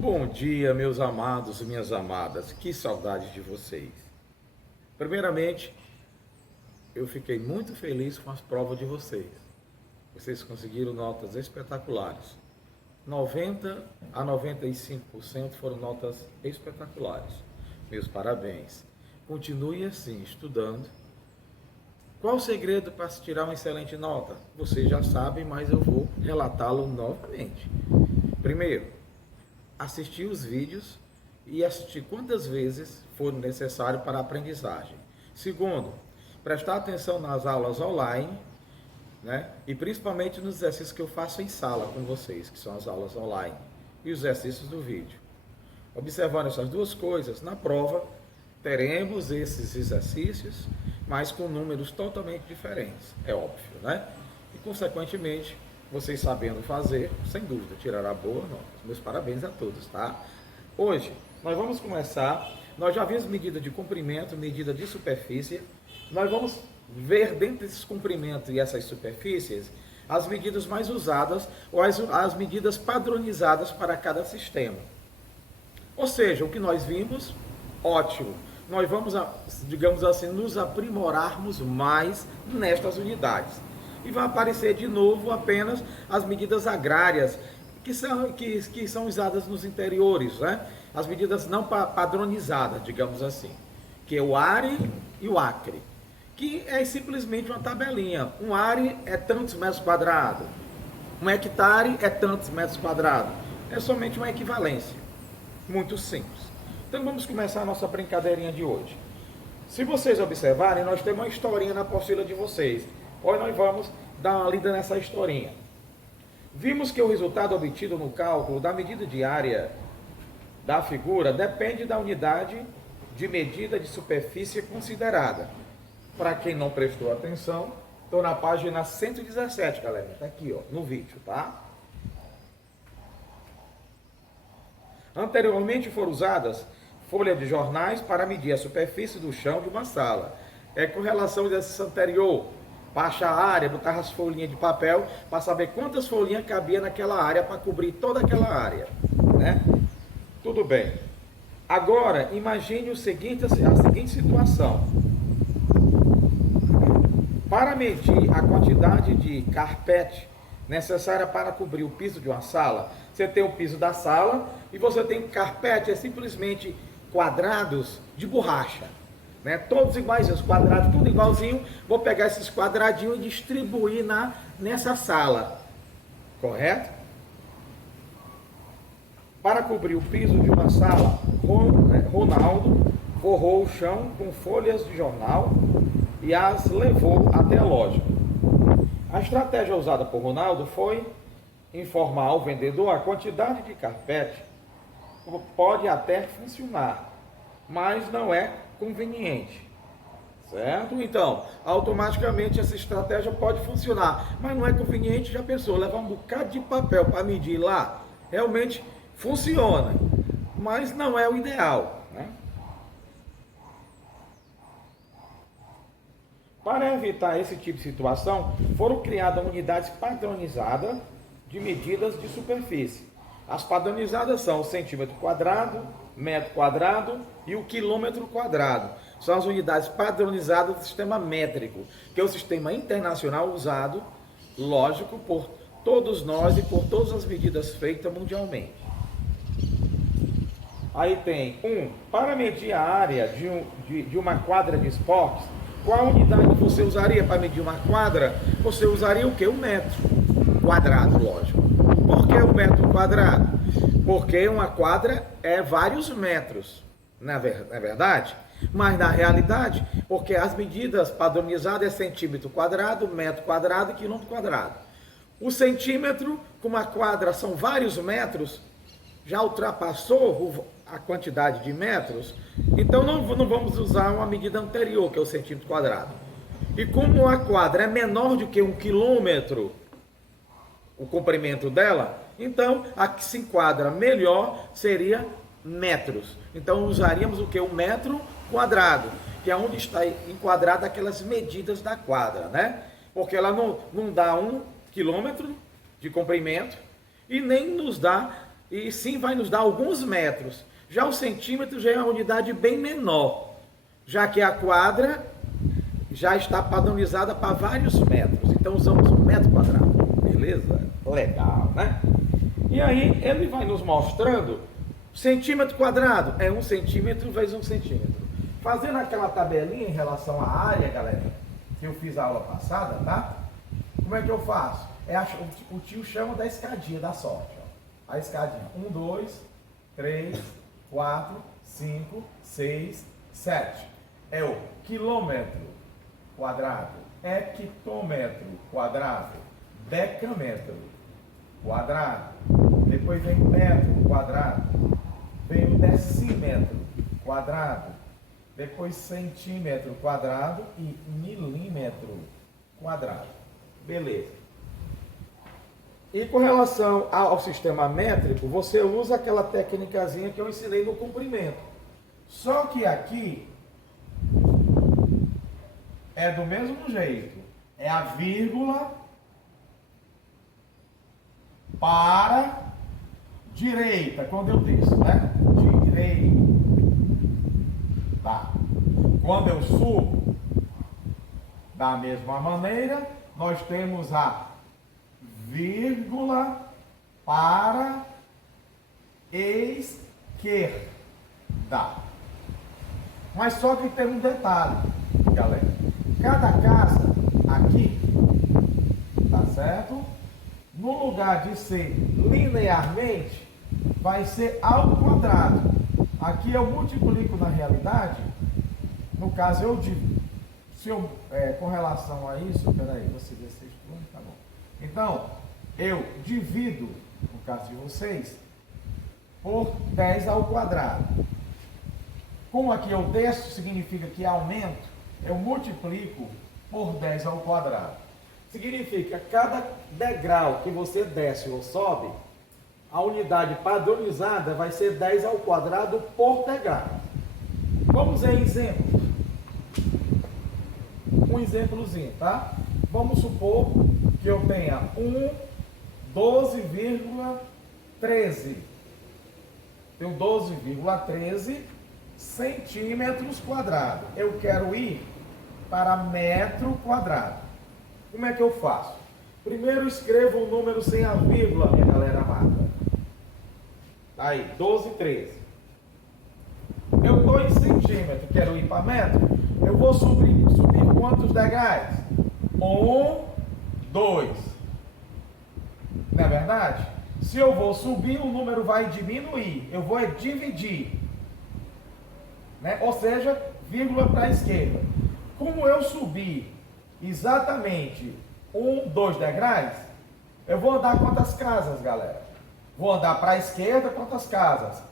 Bom dia, meus amados e minhas amadas. Que saudade de vocês. Primeiramente, eu fiquei muito feliz com as provas de vocês. Vocês conseguiram notas espetaculares. 90 a 95% foram notas espetaculares. Meus parabéns. Continue assim, estudando. Qual o segredo para se tirar uma excelente nota? Vocês já sabem, mas eu vou relatá-lo novamente. Primeiro, assistir os vídeos e assistir quantas vezes for necessário para a aprendizagem. Segundo, prestar atenção nas aulas online, né? E principalmente nos exercícios que eu faço em sala com vocês, que são as aulas online, e os exercícios do vídeo. Observando essas duas coisas, na prova teremos esses exercícios, mas com números totalmente diferentes, é óbvio, né? E consequentemente, vocês sabendo fazer, sem dúvida, tirará boa nota. Meus parabéns a todos, tá? Hoje, nós vamos começar, nós já vimos medida de comprimento, medida de superfície, nós vamos ver dentro desses comprimentos e essas superfícies, as medidas mais usadas, ou as medidas padronizadas para cada sistema. Ou seja, o que nós vimos, ótimo. Nós vamos, digamos assim, nos aprimorarmos mais nestas unidades. E vai aparecer de novo apenas as medidas agrárias, que são usadas nos interiores, né? As medidas não padronizadas, digamos assim, que é o ARE e o ACRE, que é simplesmente uma tabelinha. Um ARE é tantos metros quadrados, um hectare é tantos metros quadrados. É somente uma equivalência, muito simples. Então vamos começar a nossa brincadeirinha de hoje. Se vocês observarem, nós temos uma historinha na apostila de vocês. Hoje nós vamos dar uma lida nessa historinha. Vimos que o resultado obtido no cálculo da medida de área da figura depende da unidade de medida de superfície considerada. Para quem não prestou atenção, estou na página 117, galera. Está aqui, ó, no vídeo, tá? Anteriormente foram usadas folhas de jornais para medir a superfície do chão de uma sala. Com relação ao exercício anterior, baixa a área, botar as folhinhas de papel para saber quantas folhinhas cabia naquela área para cobrir toda aquela área, né? Tudo bem. Agora, imagine a seguinte situação. Para medir a quantidade de carpete necessária para cobrir o piso de uma sala, você tem o piso da sala e você tem carpete, é simplesmente quadrados de borracha, né? Todos iguais, os quadrados, tudo igualzinho. Vou pegar esses quadradinhos e distribuir nessa sala, correto? Para cobrir o piso de uma sala, Ronaldo forrou o chão com folhas de jornal e as levou até a loja. A estratégia usada por Ronaldo foi informar ao vendedor a quantidade de carpete. Pode até funcionar, mas não é conveniente, certo? Então, automaticamente essa estratégia pode funcionar, mas não é conveniente. Já pensou, levar um bocado de papel para medir lá? Realmente funciona, mas não é o ideal, né? Para evitar esse tipo de situação, foram criadas unidades padronizadas de medidas de superfície. As padronizadas são o centímetro quadrado, metro quadrado e o quilômetro quadrado. São as unidades padronizadas do sistema métrico, que é o sistema internacional usado, lógico, por todos nós e por todas as medidas feitas mundialmente. Aí tem para medir a área de uma quadra de esportes. Qual unidade você usaria para medir uma quadra? Você usaria o quê? Um metro quadrado, lógico. Por que um metro quadrado? Porque uma quadra é vários metros, não é verdade? Mas na realidade, porque as medidas padronizadas é centímetro quadrado, metro quadrado e quilômetro quadrado. O centímetro, como a quadra são vários metros, já ultrapassou a quantidade de metros, então não vamos usar uma medida anterior, que é o centímetro quadrado. E como a quadra é menor do que 1 quilômetro, o comprimento dela, então a que se enquadra melhor seria metros. Então usaríamos o que? 1 metro quadrado, que é onde está enquadrada aquelas medidas da quadra, né? Porque ela não dá 1 quilômetro de comprimento e nem nos dá e sim vai nos dar alguns metros. Já o centímetro já é uma unidade bem menor, já que a quadra já está padronizada para vários metros. Então usamos 1 metro quadrado. Beleza? Legal, né? E aí ele vai nos mostrando centímetro quadrado é 1 centímetro vezes 1 centímetro. Fazendo aquela tabelinha em relação à área, galera, que eu fiz a aula passada, tá? Como é que eu faço? O tio chama da escadinha da sorte. Ó. A escadinha. 1, 2, 3, 4, 5, 6, 7. É o quilômetro quadrado, hectômetro quadrado, decâmetro quadrado. Depois vem metro quadrado. Vem o decímetro quadrado. Depois centímetro quadrado e milímetro quadrado. Beleza. E com relação ao sistema métrico, você usa aquela técnicazinha que eu ensinei no comprimento. Só que aqui é do mesmo jeito. É a vírgula para direita, quando eu desço, né? Direita. Tá. Quando eu subo, da mesma maneira, nós temos a vírgula para esquerda. Mas só que tem um detalhe, galera. Cada casa aqui, tá certo? No lugar de ser linearmente, vai ser ao quadrado. Aqui eu multiplico na realidade, no caso eu divido. Se eu, com relação a isso, peraí, você vê 6 por 1, tá bom. Então, eu divido, no caso de vocês, por 10 ao quadrado. Como aqui eu desço, significa que aumento, eu multiplico por 10 ao quadrado. Significa que cada degrau que você desce ou sobe, a unidade padronizada vai ser 10 ao quadrado por degrau. Vamos ver exemplos. Um exemplozinho, tá? Vamos supor que eu tenha 12,13. Tenho 12,13 centímetros quadrados. Eu quero ir para metro quadrado. Como é que eu faço? Primeiro escrevo o número sem a vírgula, minha galera amada. Tá aí, 12,13. Eu estou em centímetro, quero ir para metro. Eu vou subir quantos degraus? 1, 2. Não é verdade? Se eu vou subir, o número vai diminuir. Eu vou dividir. Né? Ou seja, vírgula para a esquerda. Como eu subir exatamente 1, 2 degraus, eu vou andar quantas casas, galera? Vou andar para a esquerda quantas casas?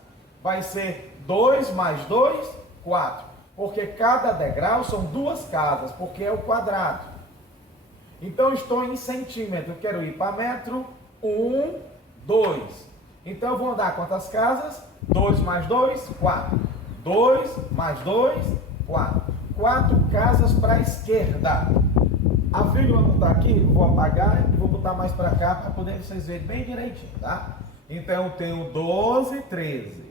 Vai ser 2 mais 2, 4. Porque cada degrau são 2 casas, porque é o quadrado. Então, estou em centímetro, quero ir para metro, 1, 2. Então, eu vou andar quantas casas? 2 mais 2, 4. 2 mais 2, 4. 4 casas para a esquerda. A vírgula não está aqui, eu vou apagar e vou botar mais para cá para poder vocês verem bem direitinho, tá? Então, eu tenho 12, 13.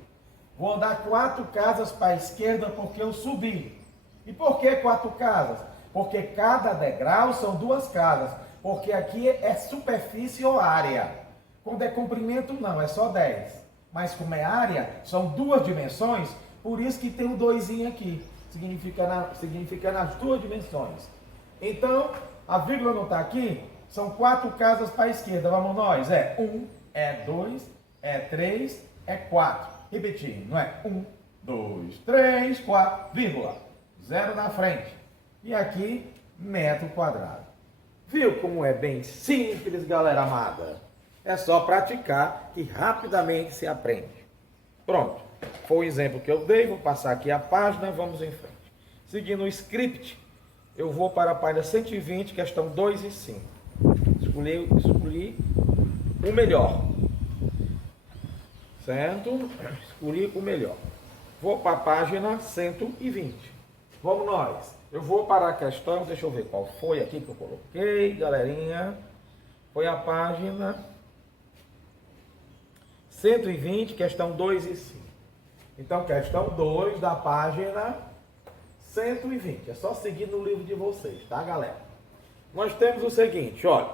Vou andar 4 casas para a esquerda porque eu subi. E por que 4 casas? Porque cada degrau são 2 casas. Porque aqui é superfície ou área. Quando é comprimento, não, é só 10. Mas como é área, são 2 dimensões, por isso que tem o 2 aqui. Significa nas 2 dimensões. Então, a vírgula não está aqui, são 4 casas para a esquerda. Vamos nós, é 1, é 2, é 3, é 4. Repetindo, não é? 1, 2, 3, 4, vírgula. 0 na frente. E aqui, metro quadrado. Viu como é bem simples, galera amada? É só praticar e rapidamente se aprende. Pronto. Foi o exemplo que eu dei. Vou passar aqui a página, vamos em frente. Seguindo o script, eu vou para a página 120, questão 2 e 5. Escolhi o melhor. Certo? Escolhi o melhor. Vou para a página 120. Vamos nós. Eu vou para a questão, deixa eu ver qual foi aqui que eu coloquei, galerinha. Foi a página 120, questão 2 e 5. Então, questão 2 da página 120. É só seguir no livro de vocês, tá, galera? Nós temos o seguinte, olha.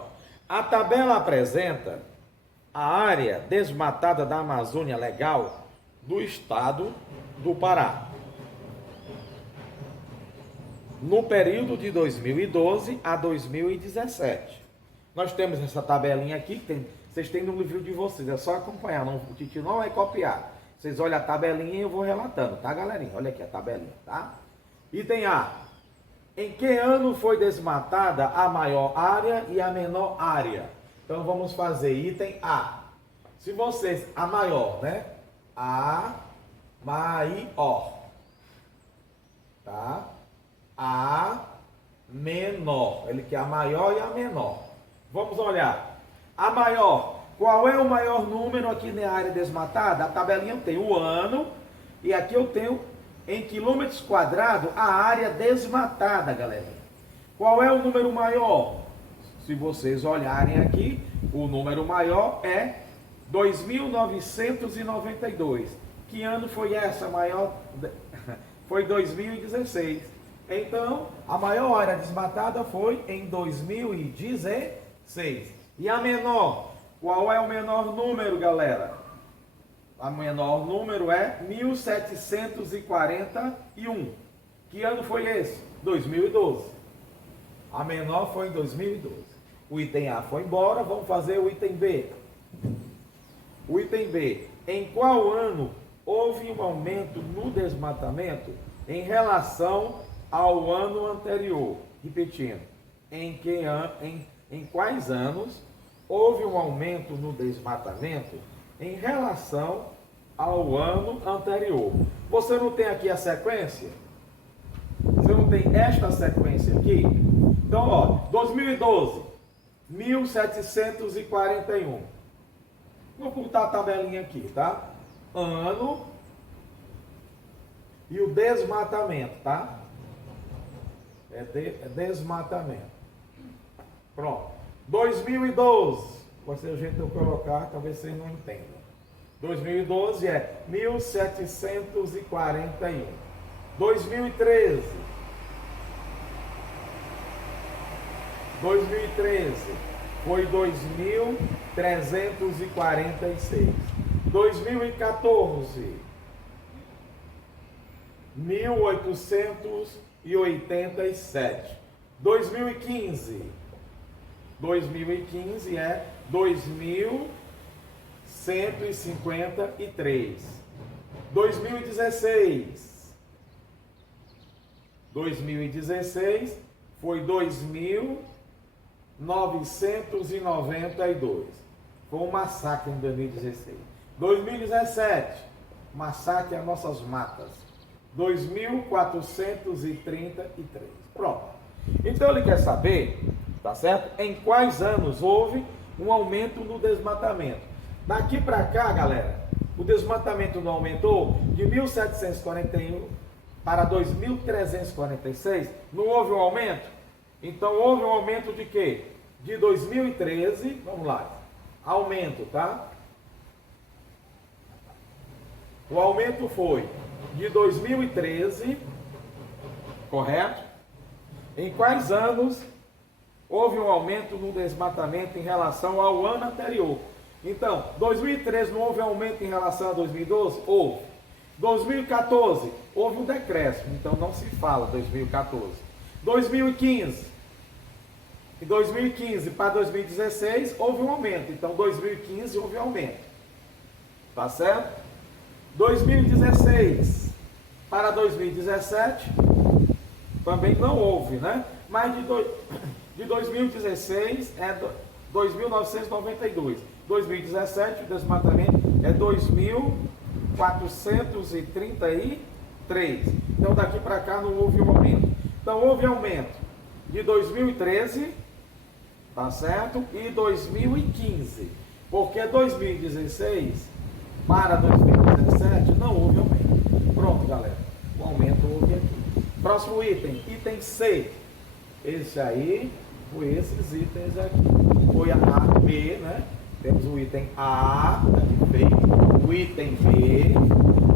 A tabela apresenta a área desmatada da Amazônia Legal do estado do Pará, no período de 2012 a 2017. Nós temos essa tabelinha aqui, vocês têm no livro de vocês, é só acompanhar, o Titio não vai copiar. Vocês olham a tabelinha e eu vou relatando, tá, galerinha? Olha aqui a tabelinha, tá? Item A. Em que ano foi desmatada a maior área e a menor área? Então vamos fazer item A. Se vocês, a maior, né? A maior, tá? A menor, ele quer a maior e a menor. Vamos olhar. A maior, qual é o maior número aqui na área desmatada? A tabelinha tem o ano e aqui eu tenho em quilômetros quadrados a área desmatada, galera. Qual é o número maior? Se vocês olharem aqui, o número maior é 2.992. Que ano foi essa maior? Foi 2016. Então, a maior área desmatada foi em 2016. E a menor? Qual é o menor número, galera? O menor número é 1741. Que ano foi esse? 2012. A menor foi em 2012. O item A foi embora, vamos fazer o item B. O item B. Em qual ano houve um aumento no desmatamento em relação ao ano anterior? Repetindo. Em quais anos houve um aumento no desmatamento em relação ao ano anterior? Você não tem aqui a sequência? Você não tem esta sequência aqui? Então, ó, 2012, 1741. Vou botar a tabelinha aqui, tá? Ano e o desmatamento, tá? É desmatamento. Pronto. 2012. Pode ser o jeito de eu colocar, talvez vocês não entendam. 2012 é 1741. 2013. 2013 foi 2.346. 2014, 1.887. 2015 é 2.153. 2016 foi 2.992. Foi um massacre em 2016. 2017, massacre às nossas matas. 2.433. Pronto. Então ele quer saber, tá certo? Em quais anos houve um aumento no desmatamento. Daqui para cá, galera, o desmatamento não aumentou de 1.741 para 2.346. Não houve um aumento? Então houve um aumento de quê? De 2013, vamos lá. Aumento, tá? O aumento foi de 2013, correto? Em quais anos houve um aumento no desmatamento em relação ao ano anterior? Então, 2013 não houve aumento em relação a 2012? Houve. 2014, houve um decréscimo, então não se fala 2014. 2015, de 2015 para 2016 houve um aumento, então 2015 houve um aumento. Tá certo? 2016 para 2017 também não houve, né? Mas de 2016 é 2.992. 2017 o desmatamento é 2.433. Então daqui para cá não houve um aumento. Então houve aumento de 2013, tá certo? E 2015. Porque 2016 para 2017 não houve aumento. Pronto, galera. O aumento houve aqui. Próximo item, item C. Esse aí foi esses itens aqui. Foi a B, né? Temos o item A, aqui foi o item B.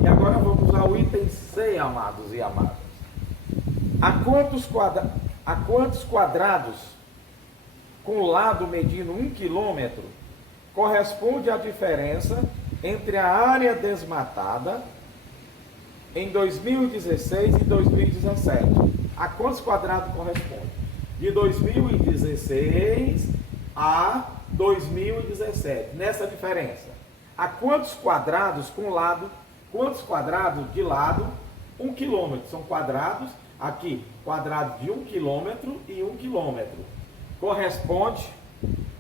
E agora vamos ao item C, amados e amadas. A quantos quadrados com o lado medindo 1 quilômetro corresponde a diferença entre a área desmatada em 2016 e 2017? A quantos quadrados corresponde? De 2016 a 2017. Nessa diferença, a quantos quadrados com lado, quantos quadrados de lado? 1 quilômetro. São quadrados, aqui, quadrado de 1 quilômetro e 1 quilômetro. Corresponde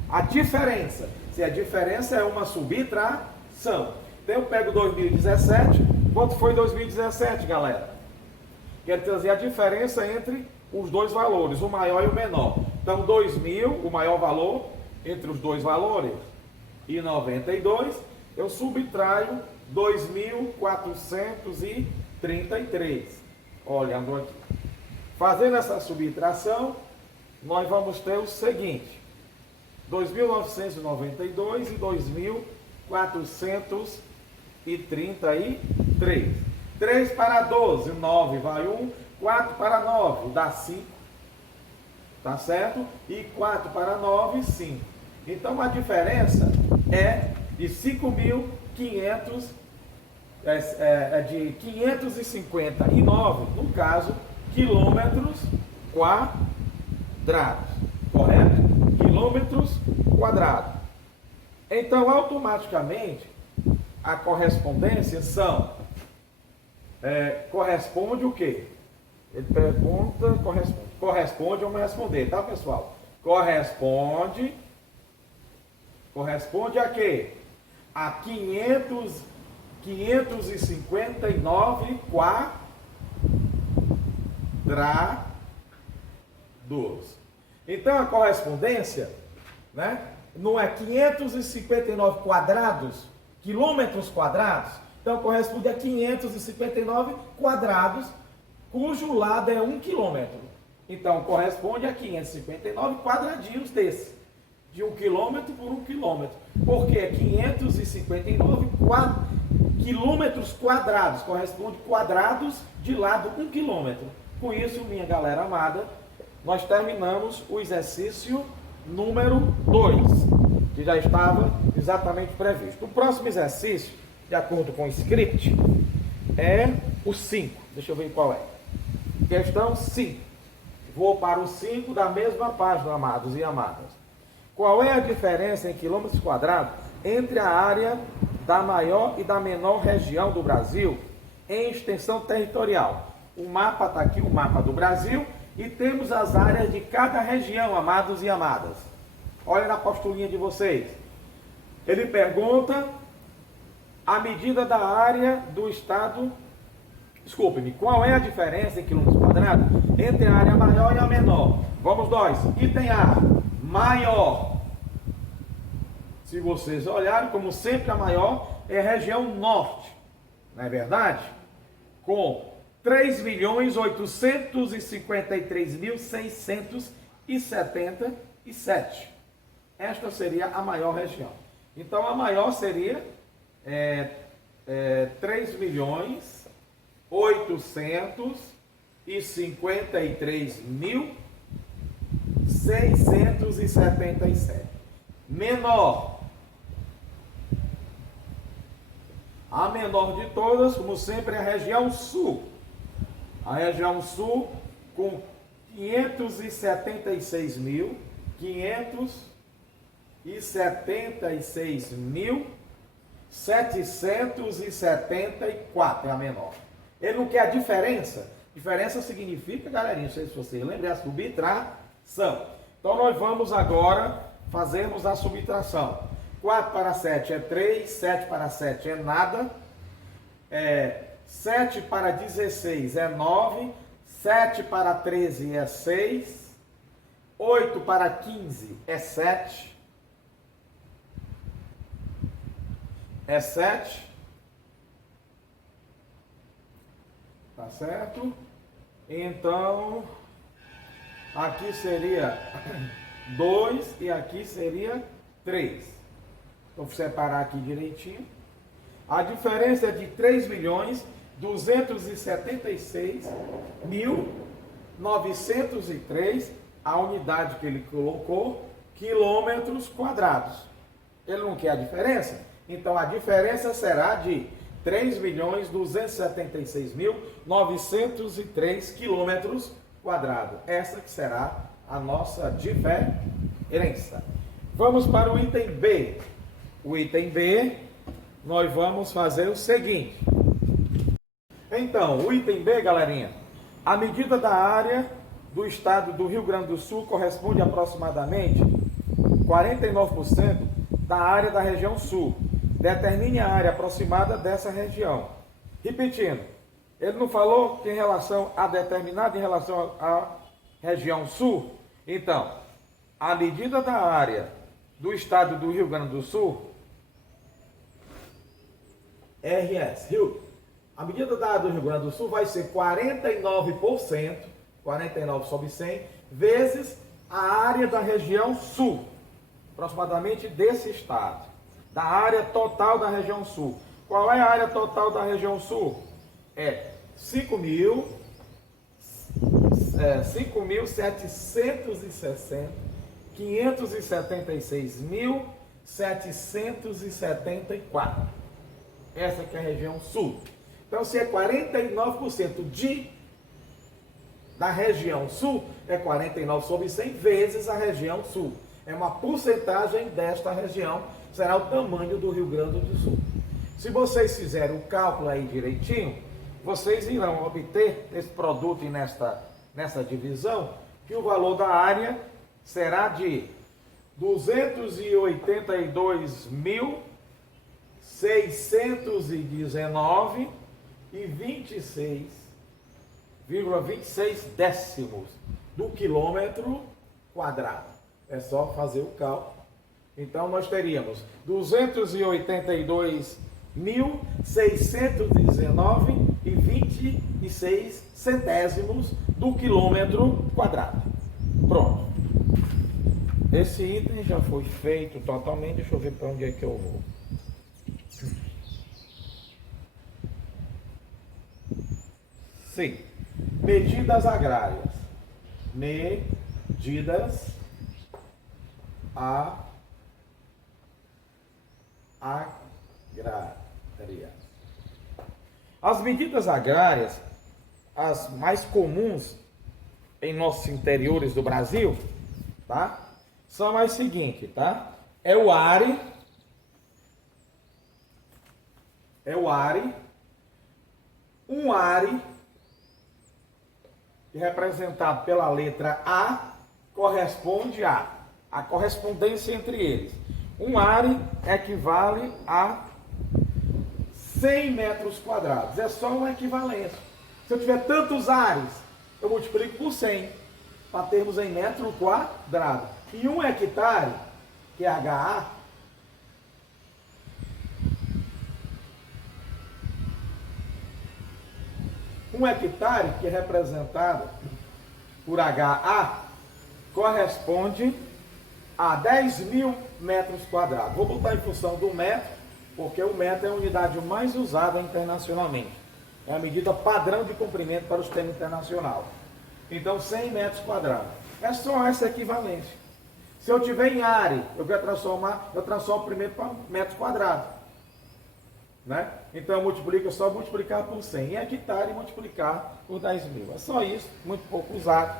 a diferença. Se a diferença é uma subtração. Então eu pego 2017. Quanto foi 2017, galera? Quero trazer a diferença entre os dois valores, o maior e o menor. Então 2000, o maior valor entre os dois valores, e 92, eu subtraio 2.433. Olhando aqui. Fazendo essa subtração, nós vamos ter o seguinte: 2.992 e 2.433. 3 para 12, 9 vai 1, 4 para 9 dá 5, tá certo? E 4 para 9, 5. Então a diferença é de 5.500, de 559, no caso, quilômetros quadrados, correto? Quilômetros quadrados. Então, automaticamente, a correspondência corresponde o quê? Ele pergunta, corresponde, vamos responder, tá, pessoal? Corresponde a quê? A 559 quadrados. Então a correspondência, né, não é 559 quadrados, quilômetros quadrados, então corresponde a 559 quadrados, cujo lado é 1 quilômetro. Então corresponde a 559 quadradinhos desses, de 1 quilômetro por 1 quilômetro, porque é 559 quilômetros quadrados, corresponde quadrados de lado 1 quilômetro. Com isso, minha galera amada, nós terminamos o exercício número 2, que já estava exatamente previsto. O próximo exercício, de acordo com o script, é o 5. Deixa eu ver qual é. Questão 5. Vou para o 5 da mesma página, amados e amadas. Qual é a diferença em quilômetros quadrados entre a área da maior e da menor região do Brasil em extensão territorial? O mapa está aqui, o mapa do Brasil, e temos as áreas de cada região, amados e amadas. Olha na postulinha de vocês. Ele pergunta a medida da área do estado. Desculpe-me, qual é a diferença em quilômetros quadrados entre a área maior e a menor? Vamos nós. Item A, maior. Se vocês olharem, como sempre, a maior é a região norte. Não é verdade? Com 3.853.677. Esta seria a maior região. Então, a maior seria 3.853.677. Menor. A menor de todas, como sempre, é a região sul. A região sul com 576.774 é a menor. Ele não quer a diferença. Diferença significa, galerinha, não sei se vocês lembram, é a subtração. Então nós vamos agora fazermos a subtração. 4 para 7 é 3, 7 para 7 é nada, 7 para 16 é 9, 7 para 13 é 6, 8 para 15 é 7, tá certo? Então, aqui seria 2 e aqui seria 3. Então, vou separar aqui direitinho. A diferença é de 3.276.903, a unidade que ele colocou, quilômetros quadrados. Ele não quer a diferença? Então a diferença será de 3.276.903 quilômetros quadrados. Essa que será a nossa diferença. Vamos para o item B. O item B, nós vamos fazer o seguinte. Então, o item B, galerinha, a medida da área do estado do Rio Grande do Sul corresponde aproximadamente 49% da área da região sul. Determine a área aproximada dessa região. Repetindo, ele não falou que em relação a determinado, em relação à região sul? Então, a medida da área do estado do Rio Grande do Sul, RS, Rio, a medida da área do Rio Grande do Sul vai ser 49%, 49 sobre 100, vezes a área da região sul, aproximadamente desse estado, da área total da região sul. Qual é a área total da região sul? É 5.760.576.774. Essa que é a região sul. Então, se é 49% da região sul, é 49 sobre 100 vezes a região sul. É uma porcentagem desta região, será o tamanho do Rio Grande do Sul. Se vocês fizerem o cálculo aí direitinho, vocês irão obter esse produto e nessa divisão, que o valor da área será de 282.619,26 décimos do quilômetro quadrado. É só fazer o cálculo. Então, nós teríamos 282.619,26 centésimos do quilômetro quadrado. Pronto. Esse item já foi feito totalmente. Deixa eu ver para onde é que eu vou. Sim. Medidas agrárias. Medidas agrárias. As medidas agrárias, as mais comuns em nossos interiores do Brasil, tá? São as seguintes, tá? É o ARE, um ARE, representado pela letra A, corresponde a correspondência entre eles. Um ARE equivale a 100 metros quadrados. É só uma equivalência. Se eu tiver tantos ares, eu multiplico por 100, para termos em metro quadrado. E um hectare, que é HA, um hectare, que é representado por HA, corresponde a 10.000 metros quadrados. Vou botar em função do metro, porque o metro é a unidade mais usada internacionalmente. É a medida padrão de comprimento para o sistema internacional. Então, 100 metros quadrados. É só essa equivalência. Se eu tiver em área, eu quero transformar, eu transformo primeiro para metro quadrado. Né? Então, eu multiplico, é só multiplicar por 100. Em hectare, multiplicar por 10.000. É só isso, muito pouco usado.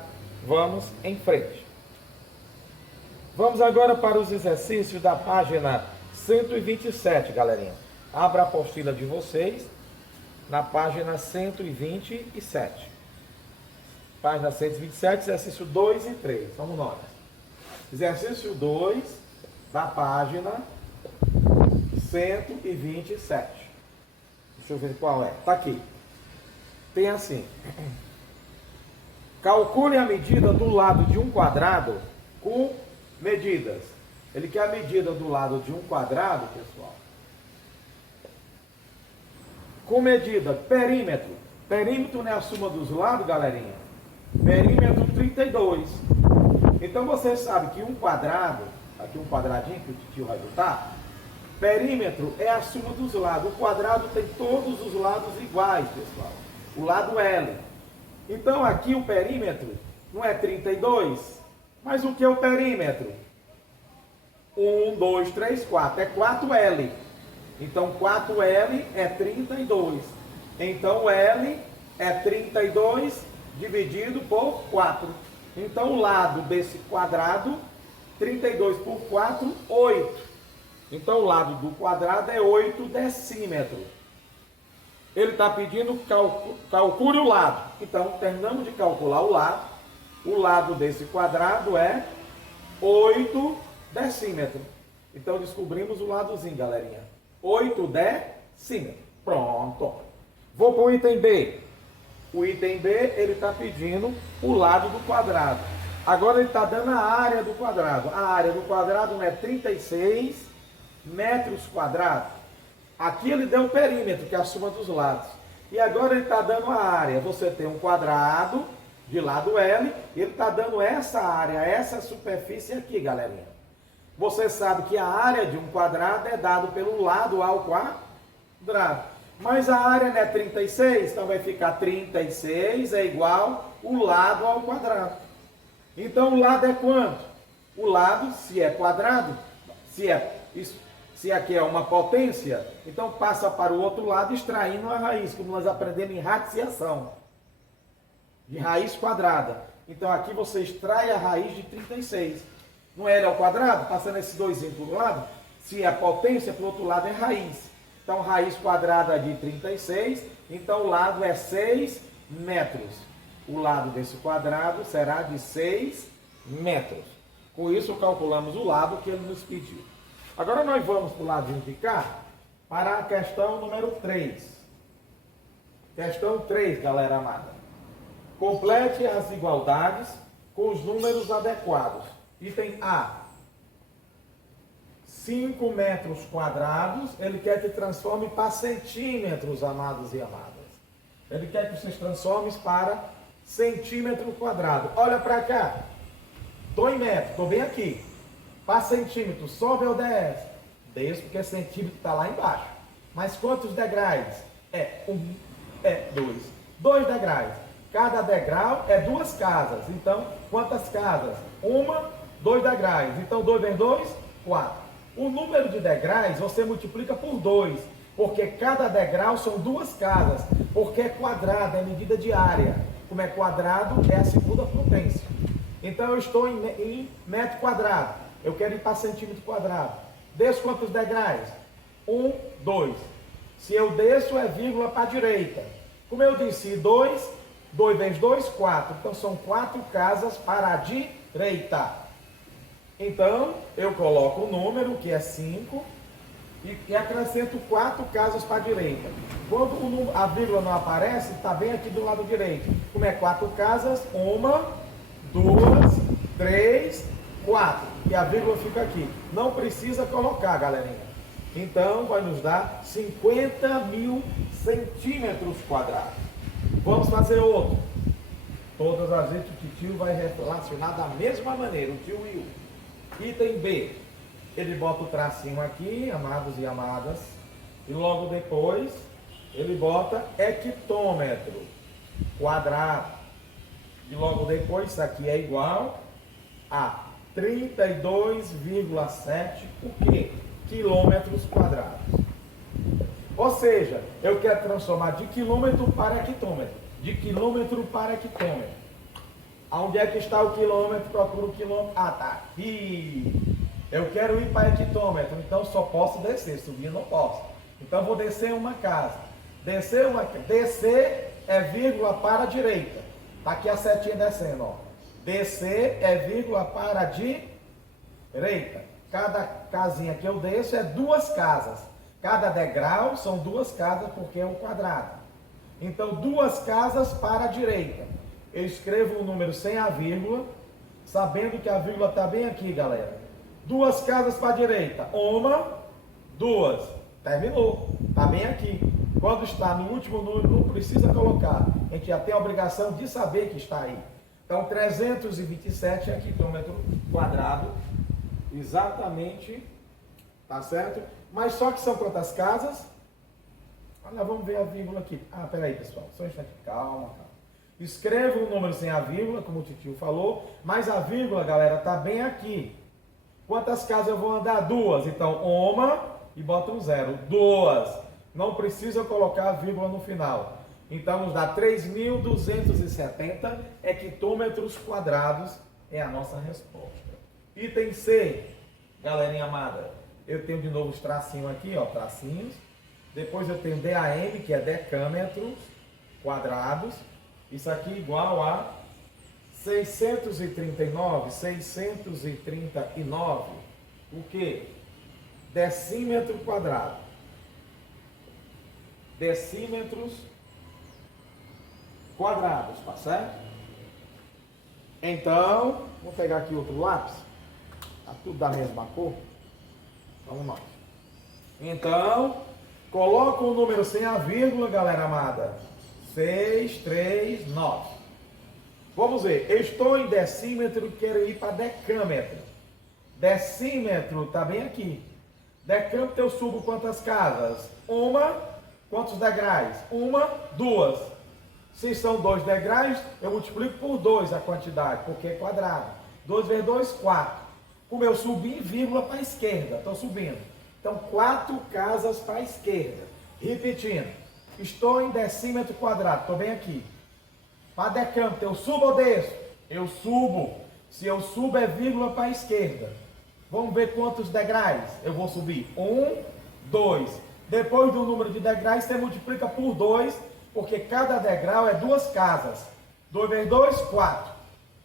Vamos em frente. Vamos agora para os exercícios da página 127, galerinha. Abra a apostila de vocês na página 127. Página 127, exercício 2 e 3. Vamos nós. Exercício 2 da página 127. Deixa eu ver qual é. Está aqui. Tem assim. Calcule a medida do lado de um quadrado com medidas. Ele quer a medida do lado de um quadrado, pessoal. Com medida perímetro. Perímetro não é a soma dos lados, galerinha. Perímetro 32. Então você sabe que um quadrado, aqui um quadradinho que o tio vai botar, Perímetro é a soma dos lados. O quadrado tem todos os lados iguais, pessoal. O lado L. Então aqui o perímetro não é 32, mas o que é o perímetro? 1, 2, 3, 4. É 4L. Então 4L é 32. Então L é 32 dividido por 4. Então o lado desse quadrado, 32 por 4, 8. Então o lado do quadrado é 8 decímetros. Ele está pedindo calcule o lado. Então terminamos de calcular o lado. O lado desse quadrado é 8 decímetros. Então descobrimos o ladozinho, galerinha. 8 decímetros. Pronto. Vou para o item B. O item B, ele está pedindo o lado do quadrado. Agora ele está dando a área do quadrado. A área do quadrado não é 36 metros quadrados. Aqui ele deu o perímetro, que é a soma dos lados. E agora ele está dando a área. Você tem um quadrado de lado L, e ele está dando essa área, essa superfície aqui, galerinha. Você sabe que a área de um quadrado é dado pelo lado ao quadrado. Mas a área não é 36, então vai ficar 36 é igual o lado ao quadrado. Então o lado é quanto? O lado, se é quadrado, se aqui é uma potência, então passa para o outro lado extraindo a raiz, como nós aprendemos em radiciação, de raiz quadrada. Então aqui você extrai a raiz de 36. No L ao quadrado, passando esses dois para o lado, se é potência, para o outro lado é raiz. Então raiz quadrada de 36, então o lado é 6 metros. O lado desse quadrado será de 6 metros. Com isso calculamos o lado que ele nos pediu. Agora nós vamos para o ladinho de cá, para a questão número 3. Questão 3, galera amada. Complete as igualdades com os números adequados. Item A. 5 metros quadrados, ele quer que transforme para centímetros, amados e amadas. Ele quer que vocês transformem para centímetro quadrado. Olha para cá. Estou em metro, estou bem aqui. Para centímetro, sobe ou desce? Desce porque centímetro está lá embaixo. Mas quantos degraus? É 1, é 2. 2 degraus. Cada degrau é 2 casas. Então, quantas casas? 1, 2 degraus. Então, 2 vezes 2, 4. O número de degraus você multiplica por 2. Porque cada degrau são 2 casas. Porque é quadrado, é medida de área. Como é quadrado, é a segunda potência. Então, eu estou em metro quadrado. Eu quero ir para centímetro quadrado. Desço quantos degraus? 1, 2. Se eu desço, é vírgula para a direita. Como eu disse, 2 vezes 2, 4. Então, são 4 casas para a direita. Então, eu coloco o número, que é 5, e acrescento 4 casas para a direita. Quando a vírgula não aparece, está bem aqui do lado direito. Como é 4 casas? 1, 2, 3, 4. E a vírgula fica aqui. Não precisa colocar, galerinha. Então, vai nos dar 50.000 centímetros quadrados. Vamos fazer outro. Todas as vezes o tio vai relacionar da mesma maneira, o tio Will. Item B. Ele bota o tracinho aqui, amados e amadas. E logo depois, ele bota hectômetro quadrado. E logo depois, isso aqui é igual a 32,7 o quê? Quilômetros quadrados. Ou seja, eu quero transformar de quilômetro para hectômetro. De quilômetro para hectômetro. Onde é que está o quilômetro? Procuro o quilômetro. Ah, tá aqui. Eu quero ir para hectômetro, então só posso descer, subir não posso. Então vou descer uma casa. Descer é vírgula para a direita. Está aqui a setinha descendo, ó. Descer é vírgula para a direita. Cada casinha que eu desço é 2 casas. Cada degrau são 2 casas porque é um quadrado. Então 2 casas para a direita. Eu escrevo o número sem a vírgula, sabendo que a vírgula está bem aqui, galera. 2 casas para a direita. 1, 2. Terminou. Está bem aqui. Quando está no último número, não precisa colocar. A gente já tem a obrigação de saber que está aí. Então, 327 é quilômetro quadrado. Exatamente. Tá certo? Mas só que são quantas casas? Olha, vamos ver a vírgula aqui. Ah, peraí, pessoal. Só um instante. Calma, calma. Escreva o número sem a vírgula, como o titio falou. Mas a vírgula, galera, está bem aqui. Quantas casas eu vou andar? 2. Então, uma e bota um 0. 2. Não precisa colocar a vírgula no final. Então, nos dá 3.270 hectômetros quadrados. É a nossa resposta. Item C. Galerinha amada. Eu tenho de novo os tracinhos aqui, ó. Tracinhos. Depois eu tenho DAM, que é decâmetros quadrados. Isso aqui igual a 639. O que? Decímetro quadrado. Decímetros quadrados, tá certo? Então, vou pegar aqui outro lápis. Tá tudo da mesma cor. Vamos lá. Então, coloca o número sem a vírgula, galera amada. 639. Vamos ver. Eu estou em decímetro e quero ir para decâmetro. Decímetro está bem aqui. Decâmetro eu subo quantas casas? Uma. Quantos degraus? Uma, 2. Se são 2 degraus, eu multiplico por 2 a quantidade, porque é quadrado. 2 vezes 2, 4. Como eu subi, vírgula para a esquerda. Estou subindo. Então, 4 casas para a esquerda. Repetindo. Estou em decímetro quadrado. Estou bem aqui. Para decâmetro, eu subo ou desço? Eu subo. Se eu subo, é vírgula para a esquerda. Vamos ver quantos degraus eu vou subir. 1, 2. Depois do número de degraus, você multiplica por 2, porque cada degrau é 2 casas. 2 vezes 2, 4.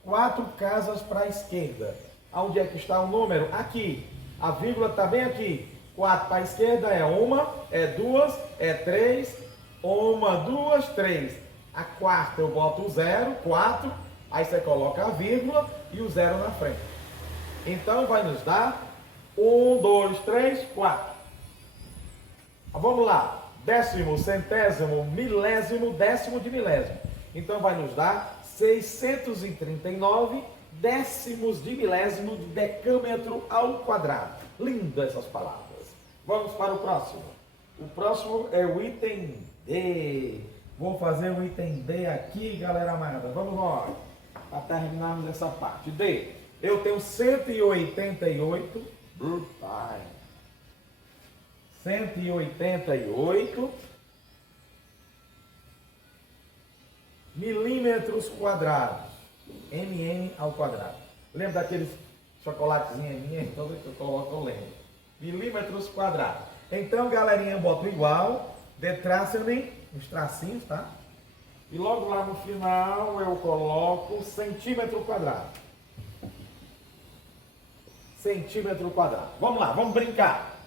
4 casas para a esquerda. Onde é que está o número? Aqui. A vírgula está bem aqui. 4 para a esquerda é 1, é 2, é 3. 1, 2, 3. A quarta eu boto o 0, 4. Aí você coloca a vírgula e o 0 na frente. Então vai nos dar 1, 2, 3, 4. Vamos lá. Décimo, centésimo, milésimo, décimo de milésimo. Então vai nos dar 639 décimos de milésimo de decâmetro ao quadrado. Lindas essas palavras. Vamos para o próximo. O próximo é o item D. Vou fazer o item D aqui, galera amada. Vamos lá. Para terminarmos essa parte. D. Eu tenho 188. 188 milímetros quadrados. MM ao quadrado. Lembra daqueles chocolatezinhos MM? Todo que eu coloco, eu lembro. Milímetros quadrados. Então, galerinha, eu boto igual. Detraça-me os tracinhos, tá? E logo lá no final eu coloco centímetro quadrado. Centímetro quadrado. Vamos lá, vamos brincar.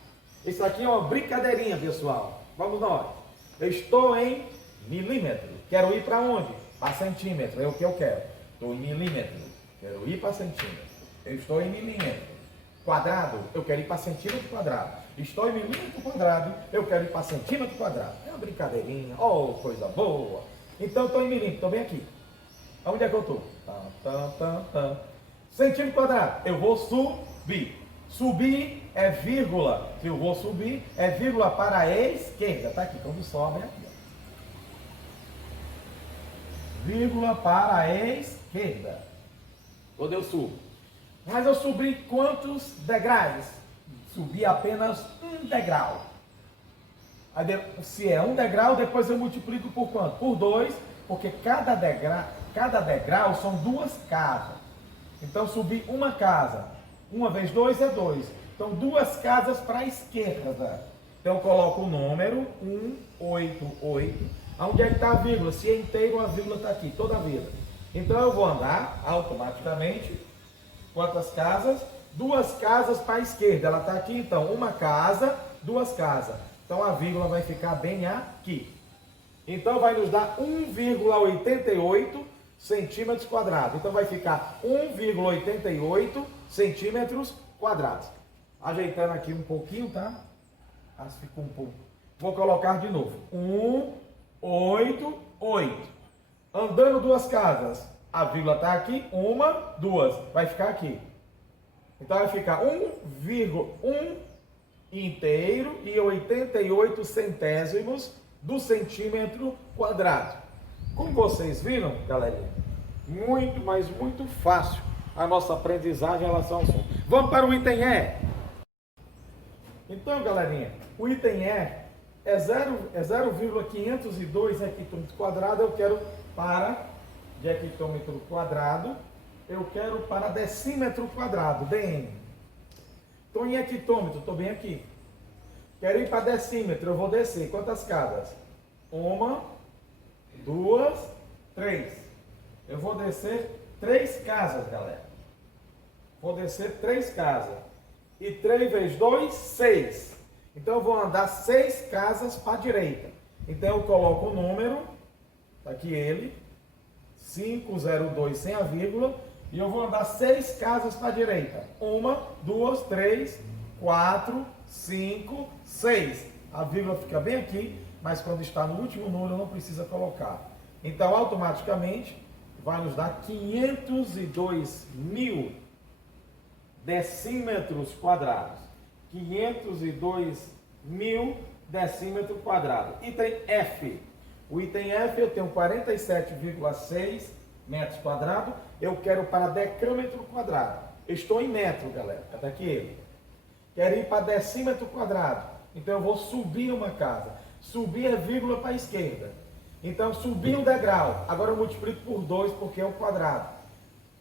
Isso aqui é uma brincadeirinha, pessoal. Vamos nós. Eu estou em milímetro. Quero ir para onde? Para centímetro. É o que eu quero. Estou em milímetro. Quero ir para centímetro. Eu estou em milímetro. Quadrado. Eu quero ir para centímetro quadrado. Estou em milímetro quadrado. Eu quero ir para centímetro quadrado. É uma brincadeirinha. Oh, coisa boa. Então, estou em milímetro. Estou bem aqui. Onde é que eu estou? Centímetro quadrado. Eu vou subir. Subir é vírgula. Se eu vou subir, é vírgula para a esquerda. Está aqui, quando sobe é aqui. Vírgula para a esquerda. Quando eu subo. Mas eu subi quantos degraus? Subi apenas um degrau. Aí, se é um degrau, depois eu multiplico por quanto? Por 2, porque cada degrau são 2 casas. Então, subi uma casa. 1 vezes 2 é 2. Então, 2 casas para a esquerda. Então, eu coloco o número 188. Onde é que está a vírgula? Se é inteiro, a vírgula está aqui, toda a vírgula. Então, eu vou andar automaticamente. Quantas casas? 2 casas para a esquerda. Ela está aqui, então, uma casa, 2 casas. Então, a vírgula vai ficar bem aqui. Então, vai nos dar 1,88 centímetros quadrados. Então, vai ficar 1,88 centímetros quadrados. Ajeitando aqui um pouquinho, tá? Acho que ficou um pouco. Vou colocar de novo. 188. Andando 2 casas. A vírgula está aqui. 1, 2. Vai ficar aqui. Então vai ficar 1,1 inteiro e 88 centésimos do centímetro quadrado. Como vocês viram, galerinha, muito, mas muito fácil a nossa aprendizagem em relação ao som. Vamos para o item E. Então, galerinha, o item E é 0,502 hectômetro quadrado. Eu quero para de hectômetro quadrado, eu quero para decímetro quadrado, dm. Estou em hectômetro, estou bem aqui. Quero ir para decímetro, eu vou descer. Quantas casas? 1, 2, 3. Eu vou descer 3 casas, galera. Vou descer 3 casas. E 3 vezes 2, 6. Então eu vou andar 6 casas para a direita. Então eu coloco o número, está aqui ele, 502 sem a vírgula, e eu vou andar 6 casas para a direita. 1, 2, 3, 4, 5, 6. A vírgula fica bem aqui, mas quando está no último número não precisa colocar. Então automaticamente vai nos dar 502 mil decímetros quadrados. 502 mil decímetros quadrados. Item F. O item F eu tenho 47,6 metros quadrados. Eu quero para decâmetro quadrado. Estou em metro, galera. Está aqui ele. Quero ir para decímetro quadrado. Então eu vou subir uma casa. Subir é vírgula para a esquerda. Então subir um degrau. Agora eu multiplico por 2 porque é um quadrado.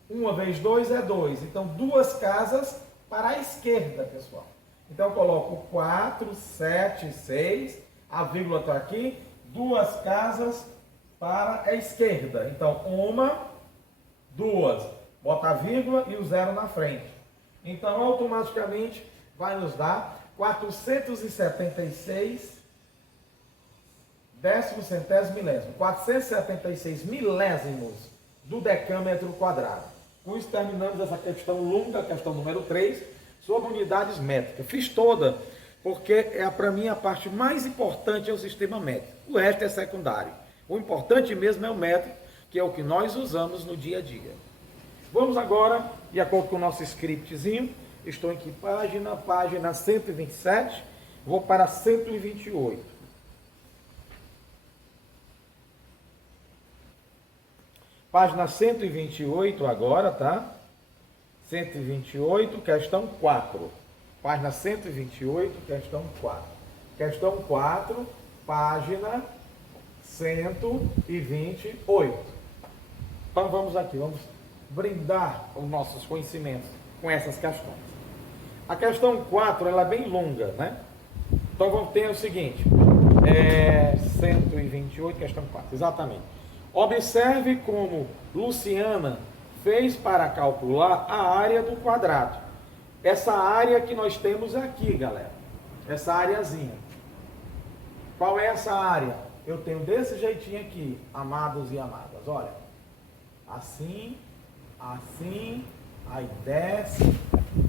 1 vezes 2 é 2. Então 2 casas para a esquerda, pessoal. Então eu coloco 4, 7, 6. A vírgula está aqui. 2 casas para a esquerda. Então 1, 2. Bota a vírgula e o 0 na frente. Então automaticamente vai nos dar 476 décimo, centésimo, milésimo. 476 milésimos do decâmetro quadrado. Com isso terminamos essa questão longa, a questão número 3, sobre unidades métricas. Fiz toda, porque para mim a parte mais importante é o sistema métrico. O resto é secundário. O importante mesmo é o métrico, que é o que nós usamos no dia a dia. Vamos agora, de acordo com o nosso scriptzinho, estou aqui página 127, vou para 128. Página 128 agora, tá? 128, questão 4. Página 128, questão 4. Questão 4, página 128. Então vamos aqui, vamos brindar os nossos conhecimentos com essas questões. A questão 4, ela é bem longa, né? Então vamos ter o seguinte, 128, questão 4, exatamente. Observe como Luciana fez para calcular a área do quadrado. Essa área que nós temos aqui, galera. Essa areazinha. Qual é essa área? Eu tenho desse jeitinho aqui, amados e amadas. Olha. Assim, assim, aí desce,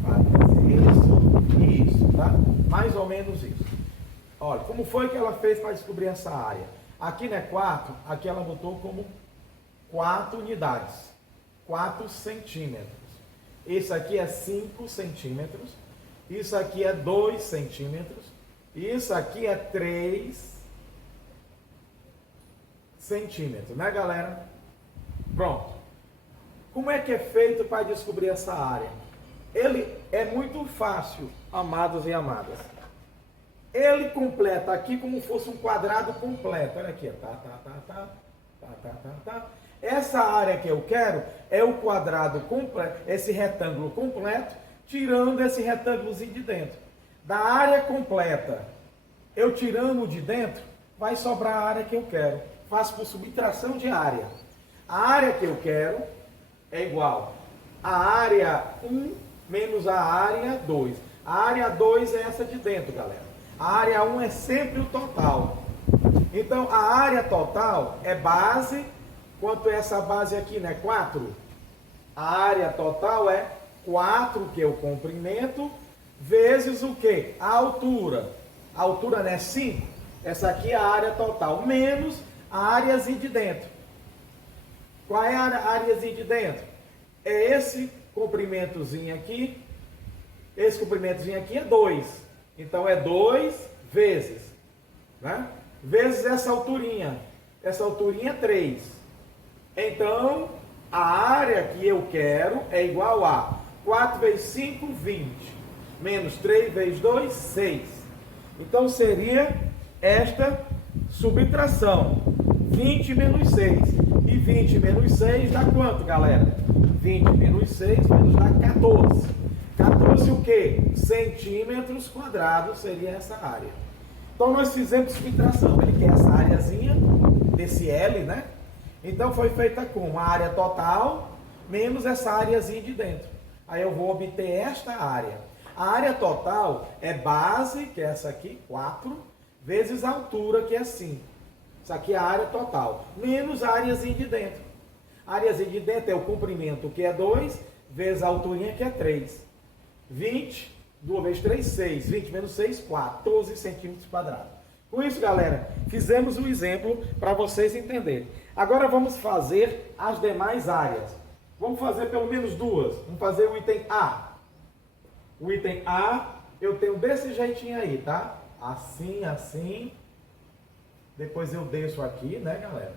faz isso e isso, tá? Mais ou menos isso. Olha, como foi que ela fez para descobrir essa área? Aqui não é 4, aqui ela botou como 4 unidades, 4 centímetros. Isso aqui é 5 centímetros, isso aqui é 2 centímetros, isso aqui é 3 centímetros, né, galera? Pronto. Como é que é feito para descobrir essa área? Ele é muito fácil, amados e amadas. Ele completa aqui como fosse um quadrado completo. Olha aqui, tá. Essa área que eu quero é o quadrado completo, esse retângulo completo, tirando esse retângulozinho de dentro. Da área completa, eu tirando de dentro, vai sobrar a área que eu quero. Faço por subtração de área. A área que eu quero é igual a área 1 menos a área 2. A área 2 é essa de dentro, galera. A área 1 é sempre o total. Então, a área total é base. Quanto é essa base aqui, né? 4. A área total é 4, que é o comprimento, vezes o quê? A altura. A altura, né? 5. Essa aqui é a área total, menos a áreazinha de dentro. Qual é a áreazinha de dentro? É esse comprimentozinho aqui. Esse comprimentozinho aqui é 2. Então é 2 vezes, né? Vezes essa alturinha. Essa alturinha é 3. Então, a área que eu quero é igual a 4 vezes 5, 20. Menos 3 vezes 2, 6. Então, seria esta subtração. 20 menos 6. E 20 menos 6 dá quanto, galera? 20 menos 6 vai nos dar 14. 14 o quê? Centímetros quadrados seria essa área. Então, nós fizemos subtração. Ele quer essa areazinha desse L, né? Então, foi feita com a área total menos essa areazinha de dentro. Aí eu vou obter esta área. A área total é base, que é essa aqui, 4, vezes a altura, que é 5. Isso aqui é a área total, menos a areazinha de dentro. A areazinha de dentro é o comprimento, que é 2, vezes a alturinha, que é 3. 20, 2 vezes 3, 6. 20 menos 6, 14 centímetros quadrados. Com isso, galera, fizemos um exemplo para vocês entenderem. Agora vamos fazer as demais áreas. Vamos fazer pelo menos duas. Vamos fazer o item A. O item A eu tenho desse jeitinho aí, tá? Assim, assim. Depois eu desço aqui, né, galera?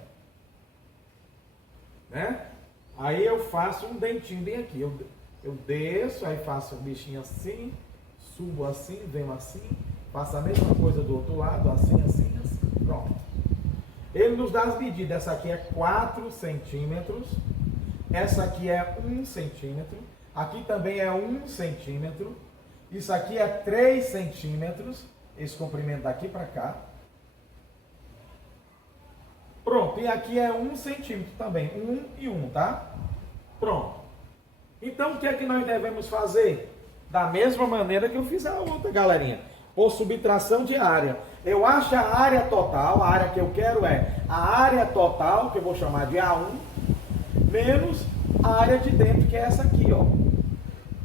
Né? Aí eu faço um dentinho bem aqui. Eu desço, aí faço o bichinho assim, subo assim, venho assim, faço a mesma coisa do outro lado, assim, assim, assim. Pronto. Ele nos dá as medidas. Essa aqui é 4 centímetros. Essa aqui é 1 centímetro. Aqui também é 1 centímetro. Isso aqui é 3 centímetros. Esse comprimento daqui para cá. Pronto. E aqui é 1 centímetro também. 1 e 1, tá? Pronto. Então, o que é que nós devemos fazer? Da mesma maneira que eu fiz a outra, galerinha. Por subtração de área. Eu acho a área total, a área que eu quero é a área total, que eu vou chamar de A1, menos a área de dentro, que é essa aqui, ó.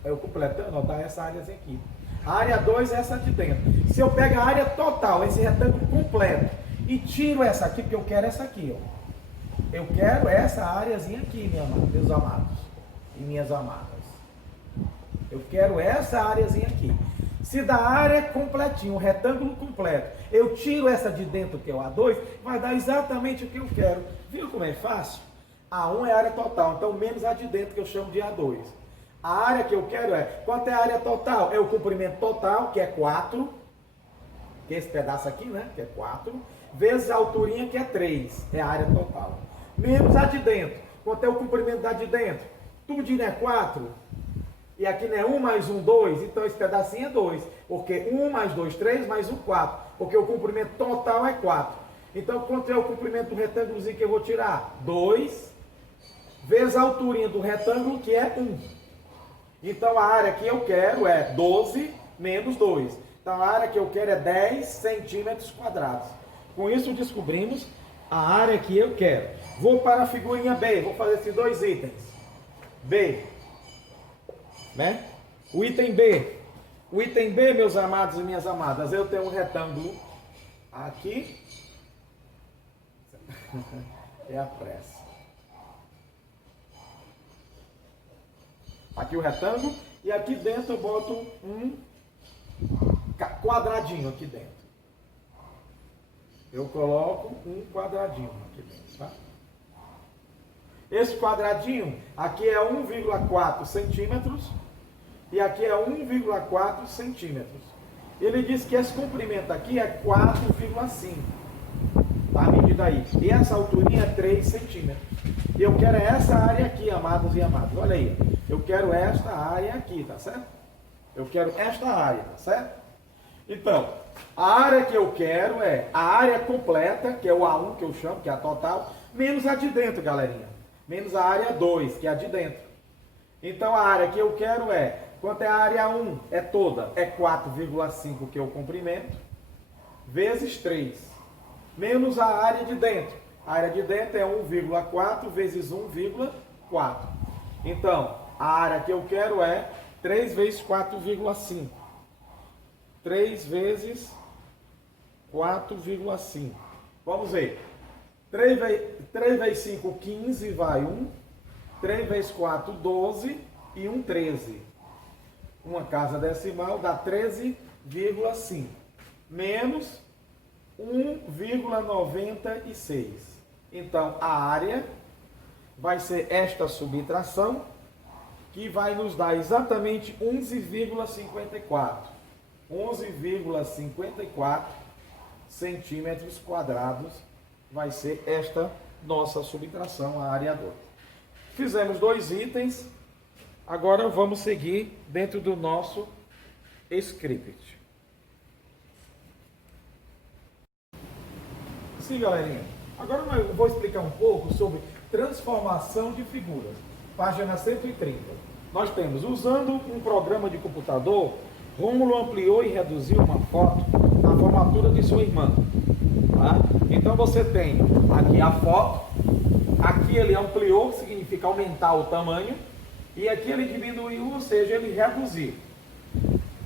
Eu completando, ó, dá essa área aqui. A área 2 é essa de dentro. Se eu pego a área total, esse retângulo completo, e tiro essa aqui, porque eu quero essa aqui, ó. Eu quero essa áreazinha aqui, meus amados e minhas amadas. Eu quero essa áreazinha aqui. Se da área completinho, um retângulo completo, eu tiro essa de dentro, que é o A2, vai dar exatamente o que eu quero. Viu como é fácil? A1 é a área total, então menos a de dentro, que eu chamo de A2. A área que eu quero é, quanto é a área total? É o comprimento total, que é 4, que é esse pedaço aqui, né? Que é 4, vezes a alturinha, que é 3, é a área total. Menos a de dentro. Quanto é o comprimento da de dentro? Tudinho é 4. E aqui não é 1 mais 1, 2, então esse pedacinho é 2. Porque 1 mais 2, 3, mais 1, 4. Porque o comprimento total é 4. Então, quanto é o comprimento do retângulozinho que eu vou tirar? 2, vezes a alturinha do retângulo, que é 1. Então, a área que eu quero é 12 menos 2. Então, a área que eu quero é 10 centímetros quadrados. Com isso, descobrimos a área que eu quero. Vou para a figurinha B. Vou fazer esses dois itens. B. Né? O item B. O item B, meus amados e minhas amadas, eu tenho um retângulo aqui. É a pressa. Aqui o retângulo. E aqui dentro eu boto um quadradinho aqui dentro. Eu coloco um quadradinho aqui dentro, tá? Esse quadradinho, aqui é 1,4 centímetros e aqui é 1,4 centímetros. Ele diz que esse comprimento aqui é 4,5. Tá? A medida aí. E essa alturinha é 3 centímetros. E eu quero essa área aqui, amados e amadas. Olha aí. Eu quero esta área aqui, tá certo? Eu quero esta área, tá certo? Então, a área que eu quero é a área completa, que é o A1 que eu chamo, que é a total, menos a de dentro, galerinha. Menos a área 2, que é a de dentro. Então, a área que eu quero é, quanto é a área 1? É toda, é 4,5, que é o comprimento, vezes 3. Menos a área de dentro. A área de dentro é 1,4 vezes 1,4. Então, a área que eu quero é 3 vezes 4,5. 3 vezes 4,5. Vamos ver. 3 vezes 5, 15, vai 1. 3 vezes 4, 12. E 1, 13. Uma casa decimal dá 13 1,5 menos 1,96. Então, a área vai ser esta subtração, que vai nos dar exatamente 11,54. 11,54 centímetros quadrados vai ser esta nossa subtração, a área 2. Fizemos 2 itens, agora vamos seguir dentro do nosso script. Sim, galerinha. Agora eu vou explicar um pouco sobre transformação de figuras. Página 130. Nós temos, usando um programa de computador, Rômulo ampliou e reduziu uma foto na formatura de sua irmã. Tá? Então você tem aqui a foto, aqui ele ampliou, que significa aumentar o tamanho, e aqui ele diminuiu, ou seja, ele reduziu.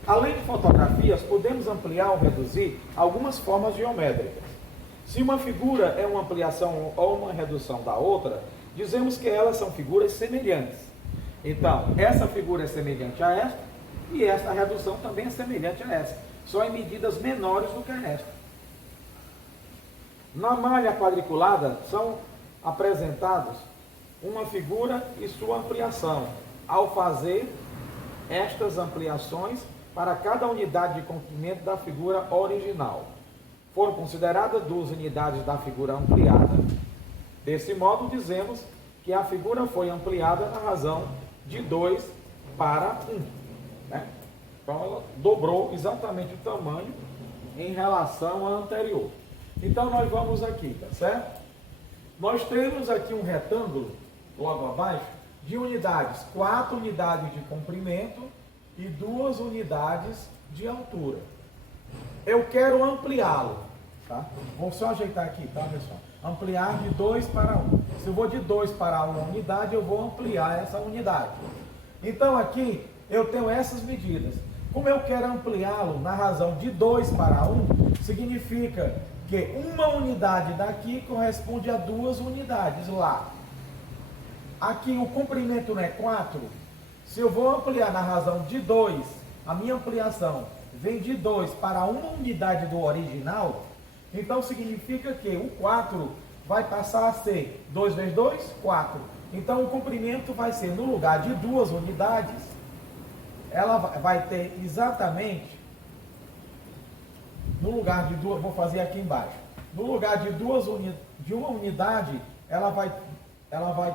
Além de fotografias, podemos ampliar ou reduzir algumas formas geométricas. Se uma figura é uma ampliação ou uma redução da outra, dizemos que elas são figuras semelhantes. Então, essa figura é semelhante a esta, e esta redução também é semelhante a esta, só em medidas menores do que esta. Na malha quadriculada são apresentados uma figura e sua ampliação, ao fazer estas ampliações para cada unidade de comprimento da figura original. Foram consideradas 2 unidades da figura ampliada. Desse modo, dizemos que a figura foi ampliada na razão de 2 para 1. Né? Então, ela dobrou exatamente o tamanho em relação à anterior. Então, nós vamos aqui, tá certo? Nós temos aqui um retângulo, logo abaixo, de unidades, 4 unidades de comprimento e 2 unidades de altura. Eu quero ampliá-lo, tá? Vou só ajeitar aqui, tá, pessoal? Ampliar de 2 para 1. Se eu vou de 2 para 1 unidade, eu vou ampliar essa unidade. Então, aqui, eu tenho essas medidas. Como eu quero ampliá-lo na razão de 2 para 1, significa que uma unidade daqui corresponde a 2 unidades lá. Aqui o comprimento não é 4. Se eu vou ampliar na razão de 2, a minha ampliação vem de 2 para uma unidade do original, então significa que o 4 vai passar a ser 2 vezes 2, 4. Então o comprimento vai ser, no lugar de 2 unidades, ela vai ter exatamente, no lugar de 2, vou fazer aqui embaixo, no lugar de uma unidade, ela vai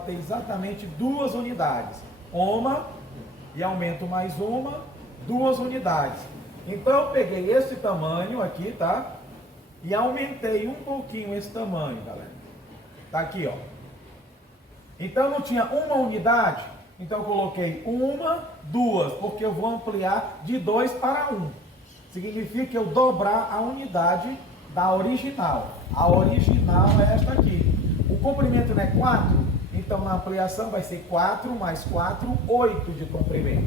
ter exatamente 2 unidades. Uma, e aumento mais uma, 2 unidades. Então eu peguei esse tamanho aqui, tá? E aumentei um pouquinho esse tamanho, galera. Tá aqui, ó. Então não tinha uma unidade, então eu coloquei 1, 2, porque eu vou ampliar de 2 para 1. Significa que eu dobrar a unidade da original. A original é esta aqui. O comprimento não é 4, então na ampliação vai ser 4 mais 4, 8 de comprimento.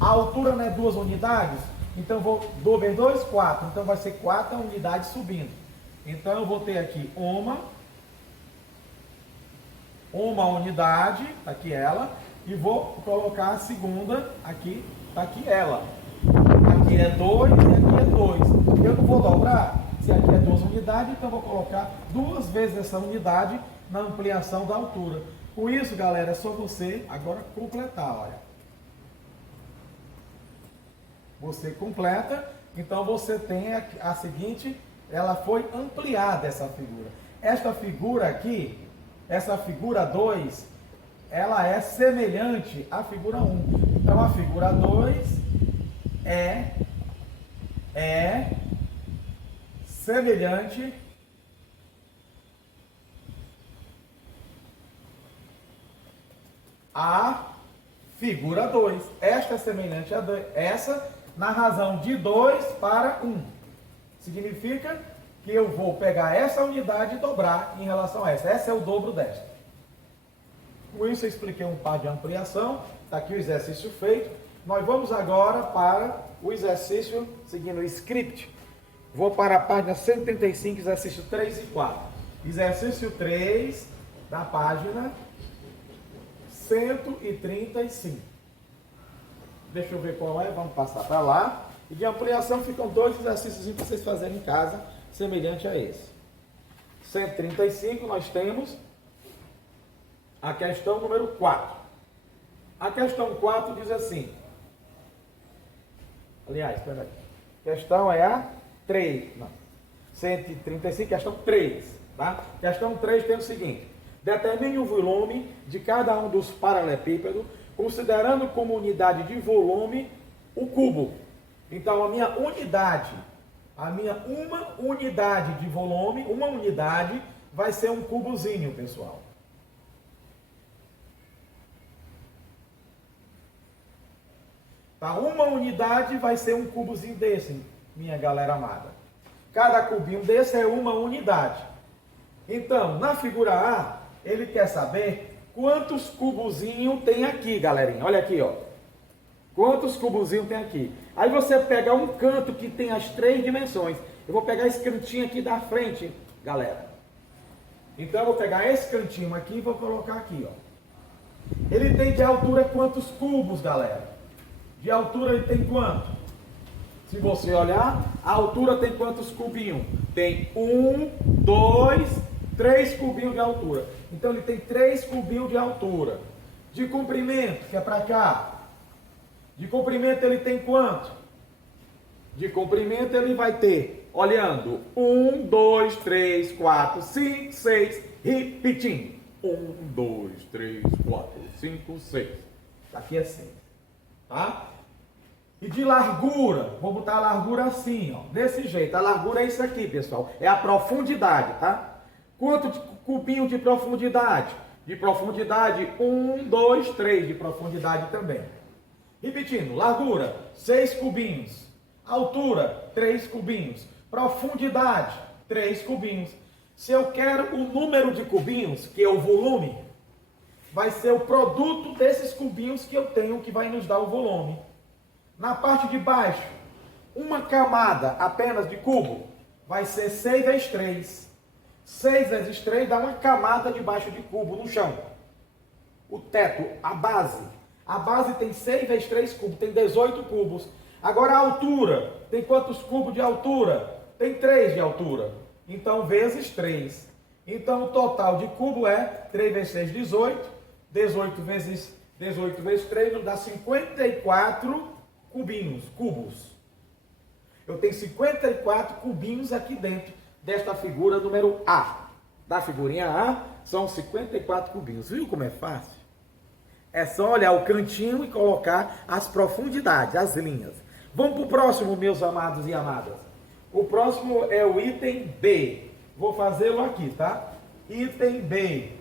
A altura não é 2 unidades, então eu vou 2 vezes 2, 4. Então vai ser 4 unidades subindo. Então eu vou ter aqui uma unidade, tá aqui ela, e vou colocar a segunda aqui, tá aqui ela. Aqui é 2 e aqui é 2. Eu não vou dobrar, se aqui é 2 unidades, então eu vou colocar 2 vezes essa unidade na ampliação da altura. Com isso, galera, é só você agora completar, olha. Você completa, então você tem a seguinte, ela foi ampliada essa figura. Esta figura aqui, essa figura 2, ela é semelhante à figura 1. Então a figura 2 é semelhante à figura 2. Esta é semelhante a 2. Essa na razão de 2 para 1. Significa que eu vou pegar essa unidade e dobrar em relação a essa. Essa é o dobro desta. Com isso eu expliquei um par de ampliação. Está aqui o exercício feito. Nós vamos agora para o exercício seguindo o script. Vou para a página 135, exercício 3 e 4. Exercício 3 da página 135. Deixa eu ver qual é, vamos passar para lá. E de ampliação ficam 2 exercícios para vocês fazerem em casa, semelhante a esse. 135 nós temos a questão número 4. A questão 4 diz assim. Aliás, espera aí. Questão é a 3. Não. 135, questão 3. Tá? Questão 3 tem o seguinte. Determine o volume de cada um dos paralelepípedos, considerando como unidade de volume o cubo. Então, uma unidade de volume, uma unidade vai ser um cubozinho, pessoal. Tá? Uma unidade vai ser um cubozinho desse, minha galera amada. Cada cubinho desse é uma unidade. Então, na figura A, ele quer saber quantos cubozinhos tem aqui, galerinha. Olha aqui, ó. Quantos cubozinhos tem aqui? Aí você pega um canto que tem as 3 dimensões. Eu vou pegar esse cantinho aqui da frente, galera. Então eu vou pegar esse cantinho aqui e vou colocar aqui, ó. Ele tem de altura quantos cubos, galera? De altura ele tem quanto? Se você olhar, a altura tem quantos cubinhos? Tem 1, 2, 3 cubinhos de altura. Então ele tem 3 cubinhos de altura. De comprimento, que é para cá. De comprimento ele tem quanto? De comprimento ele vai ter, olhando, 1, 2, 3, 4, 5, 6, repetindo. 1, 2, 3, 4, 5, 6. Aqui é 6. Tá? E de largura, vou botar a largura assim, ó, desse jeito. A largura é isso aqui, pessoal. É a profundidade, tá? Quanto de cubinho de profundidade? De profundidade, 1, 2, 3 de profundidade também. Repetindo, largura, 6 cubinhos. Altura, 3 cubinhos. Profundidade, 3 cubinhos. Se eu quero o número de cubinhos, que é o volume, vai ser o produto desses cubinhos que eu tenho, que vai nos dar o volume. Na parte de baixo, uma camada apenas de cubo, vai ser 6 vezes 3. 6 vezes 3 dá uma camada debaixo de cubo no chão. O teto, a base. A base tem 6 vezes 3 cubos, tem 18 cubos. Agora a altura, tem quantos cubos de altura? Tem 3 de altura. Então, vezes 3. Então, o total de cubo é 3 vezes 6, 18. 18 vezes 3 nos dá 54 cubos. Eu tenho 54 cubinhos aqui dentro desta figura número A. Da figurinha A, são 54 cubinhos. Viu como é fácil? É só olhar o cantinho e colocar as profundidades, as linhas. Vamos para o próximo, meus amados e amadas. O próximo é o item B. Vou fazê-lo aqui, tá? Item B.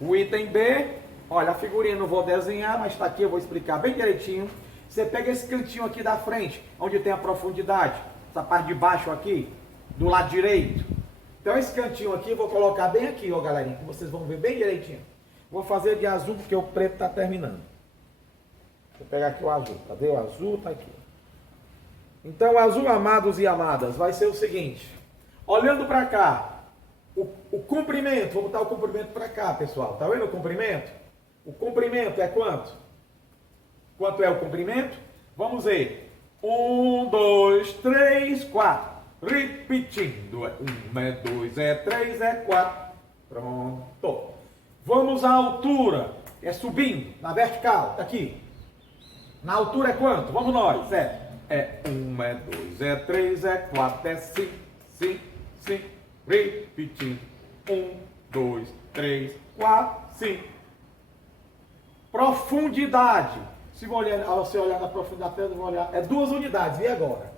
O item B, olha, a figurinha não vou desenhar, mas está aqui, eu vou explicar bem direitinho. Você pega esse cantinho aqui da frente, onde tem a profundidade, essa parte de baixo aqui, do lado direito. Então esse cantinho aqui eu vou colocar bem aqui, ó, galerinha, que vocês vão ver bem direitinho. Vou fazer de azul porque o preto está terminando. Vou pegar aqui o azul. Cadê o azul? Está aqui. Então, o azul, amados e amadas, vai ser o seguinte. Olhando para cá, o comprimento, vou botar o comprimento para cá, pessoal. Está vendo o comprimento? O comprimento é quanto? Quanto é o comprimento? Vamos ver. 1, 2, 3, 4. Repetindo. 1, é 2, é 3, é 4. Pronto. Vamos à altura. É subindo, na vertical. Está aqui. Na altura é quanto? Vamos nós. É 1, é 2, é 3, é 4, é 5, 5, 5. Repetindo. 1, 2, 3, 4, 5. Profundidade. Se você olhar na profundidade, eu vou olhar. É 2 unidades. E agora?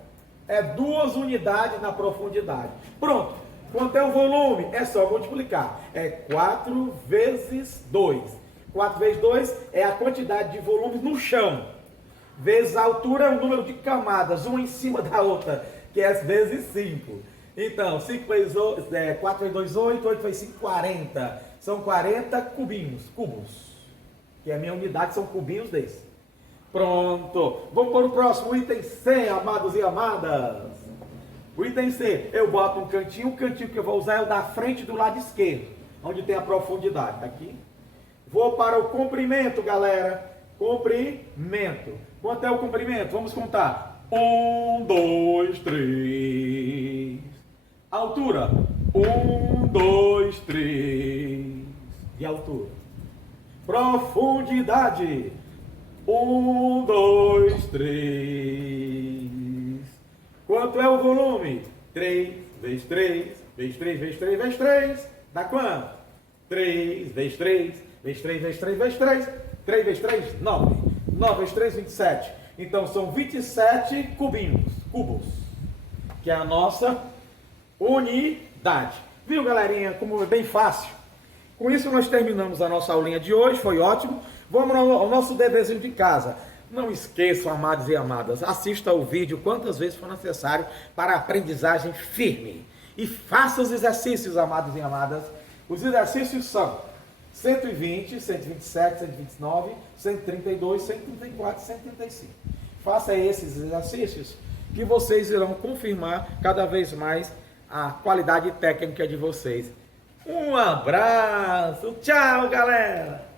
É 2 unidades na profundidade. Pronto. Quanto é o volume? É só multiplicar. É 4 vezes 2. 4 vezes 2 é a quantidade de volumes no chão. Vezes a altura é o número de camadas, uma em cima da outra, que é vezes 5. Então, 5 vezes 4 vezes 2, 8, 8 vezes 5, 40. São 40 cubos. Que é a minha unidade, são cubinhos desses. Pronto. Vamos para o próximo item C, amados e amadas. O item C, eu boto um cantinho. O cantinho que eu vou usar é o da frente do lado esquerdo, onde tem a profundidade. Tá aqui. Vou para o comprimento, galera. Comprimento. Quanto é o comprimento? Vamos contar. 1, 2, 3. Altura. 1, 2, 3. De altura. Profundidade. 1, 2, 3. Quanto é o volume? 3 vezes 3, vezes 3, vezes 3, vezes 3. Dá quanto? 3 vezes 3, vezes 3, vezes 3, vezes 3. 3 vezes 3, 9. 9 vezes 3, 27. Então são 27 cubos, que é a nossa unidade. Viu, galerinha, como é bem fácil? Com isso nós terminamos a nossa aulinha de hoje, foi ótimo. Vamos ao nosso deverzinho de casa. Não esqueçam, amados e amadas, assista o vídeo quantas vezes for necessário para a aprendizagem firme. E faça os exercícios, amados e amadas. Os exercícios são 120, 127, 129, 132, 134 e 135. Faça esses exercícios que vocês irão confirmar cada vez mais a qualidade técnica de vocês. Um abraço, tchau, galera!